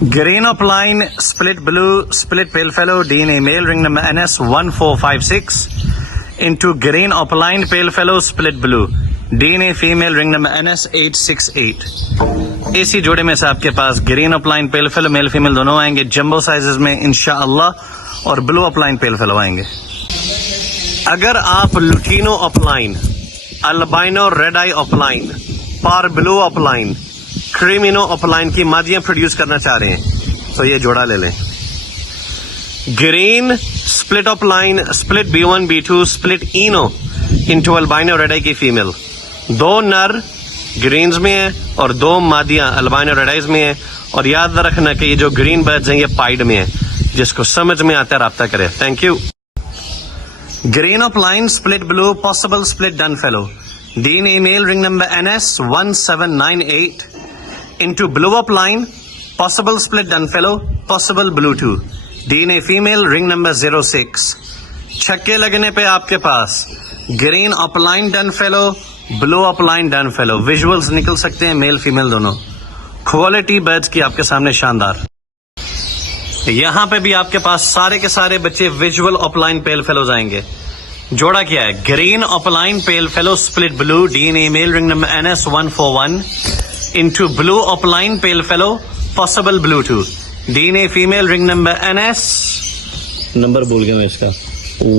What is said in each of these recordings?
Green opaline, split blue, split pale fellow, DNA male, ring number NS1456 into green opaline, pale fellow, split blue, DNA female, ring number NS868. इसी जोड़े में से आपके पास green upline pale fallow male female दोनों आएंगे jumbo sizes में इंशाअल्लाह, और ब्लू अपलाइन पेल फेलो आएंगे। अगर आप लुटीनो अपलाइन, अल्बाइनो रेड आई अपलाइन, पार ब्लू अपलाइन, क्रीमिनो अपलाइन की मादियां प्रोड्यूस करना चाह रहे हैं तो ये जोड़ा ले लें। Green split opaline, split B1 B2, split ino into albino red eye की फीमेल, दो नर ग्रीन्स में है और दो मादियां अल्बाइनो रेड आइज में है। और याद रखना कि ये जो ग्रीन बर्ड्स हैं ये पाइड में है, जिसको समझ में आता है राब्ता करे। Thank you. Green upline, split blue, possible split dun fallow, DNA male, ring number NS1798 into blue upline, possible split dun fellow, possible blue 2, DNA female, ring number 06। छक्के लगने पे आपके पास green opaline dun fallow, blue opaline dun fallow, visuals निकल सकते हैं male female दोनों। Quality birds की आपके सामने शानदार। यहां पे भी आपके पास सारे के सारे बच्चे विजुअल अपलाइन पेल फेलोज आएंगे। जोड़ा क्या है? Green upline pale yellow split blue, DNA male, ring number NS141 into blue upline pale yellow, possible blue 2, DNA female, ring number NS, number भूल गया मैं इसका,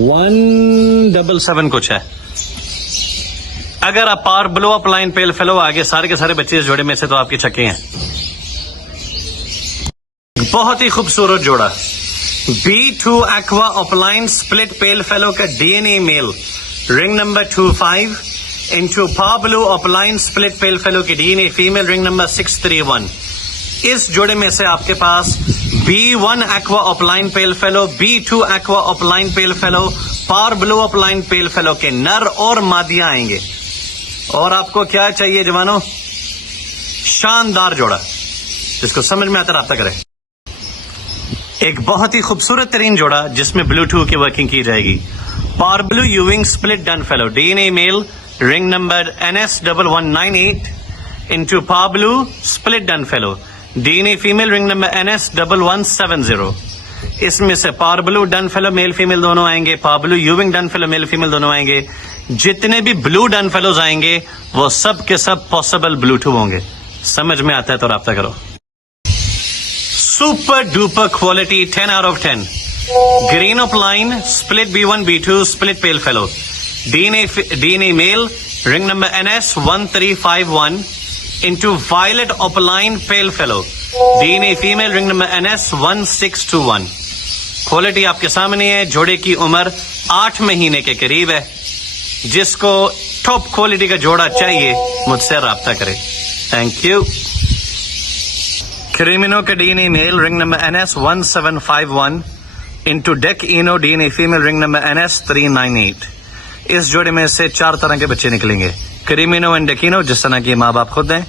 177 कुछ है। अगर आप पार ब्लू अपलाइन पेल फेलो आगे सारे के सारे बच्चे इस जोड़े में से तो आपके छक्के हैं। बहुत ही खूबसूरत जोड़ा B2 aqua opaline split pale fallow का DNA male, ring number 25 into parblue opaline split pale fallow की DNA फीमेल, रिंग नंबर 631। इस जोड़े में से आपके पास B1 aqua opaline pale fallow, B2 aqua opaline pale fallow, पार blue upline pale fallow के नर और मादियां आएंगे। और आपको क्या चाहिए जवानों? शानदार जोड़ा, जिसको समझ में आता राब्ता करें। एक बहुत ही खूबसूरत तरीन जोड़ा जिसमें ब्लू 2 की वर्किंग की जाएगी। पार ब्लू यूविंग split dun fallow, DNA male, ring number NS1198 into parblue split dun fallow, DNA female, ring number NS1170। इसमें से parblue dun fallow male female दोनों आएंगे, पा ब्लू यूविंग dun fallow male female दोनों आएंगे। जितने भी blue done fellows आएंगे वो सब के सब पॉसिबल ब्लू 2 होंगे। समझ में आता है तो राब्ता करो। Super duper quality, 10 out of 10। Green upline, split B1 B2, split pale yellow, DNA male, ring number NS1351 into violet upline pale yellow, DNA female, ring number NS1621। Quality आपके सामने है। जोड़े की उम्र 8 महीने के करीब है। जिसको टॉप क्वालिटी का जोड़ा चाहिए मुझसे राब्ता करें। Thank you. क्रीमिनो के DNA male, ring number NS1751 into डेक ino, DNA female, ring number NS398। इस जोड़े में से 4 तरह के बच्चे निकलेंगे, क्रीमिनो एंड डेकिनो, जिस तरह के माँ बाप खुद हैं,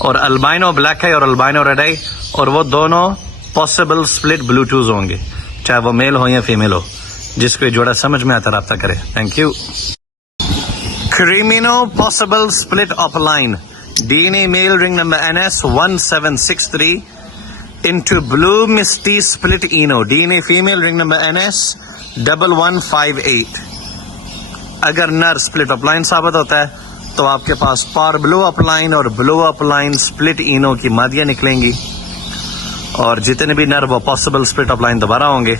और अल्बाइनो ब्लैक है और अल्बाइनो रेड है, और वो दोनों पॉसिबल स्प्लिट ब्लू 2s होंगे, चाहे वो मेल हो या फीमेल हो। जिसको जोड़ा समझ में आता राब्ता करे। Thank you. क्रीमिनो possible split upline, DNA male, ring number NS1763 into blue misty split ino, DNA female, ring number NS1158। अगर नर स्प्लिट अपलाइन साबित होता है तो आपके पास पार ब्लू अपलाइन और ब्लू अपलाइन स्प्लिट इनो की मादियां निकलेंगी, और जितने भी नर वो पॉसिबल स्प्लिट अपलाइन दोबारा होंगे,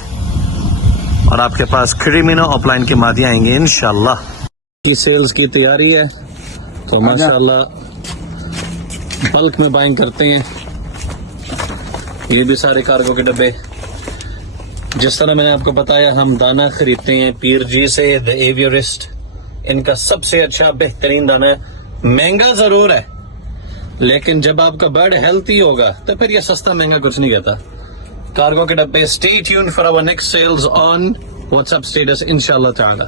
और आपके पास क्रीमिनो अपलाइन की मादियां आएंगी इंशाल्लाह। की सेल्स की तैयारी है तो माशाल्लाह बल्क में बाइंग करते हैं। ये भी सारे कार्गो के डब्बे। जिस तरह मैंने आपको बताया, हम दाना खरीदते हैं पीर जी से, द एवियरिस्ट। इनका सबसे अच्छा बेहतरीन दाना है। महंगा जरूर है, लेकिन जब आपका बर्ड हेल्थी होगा तो फिर ये सस्ता महंगा कुछ नहीं कहता। कार्गो के डब्बे। Stay tuned for our next sales on WhatsApp status इंशाल्लाह ताला।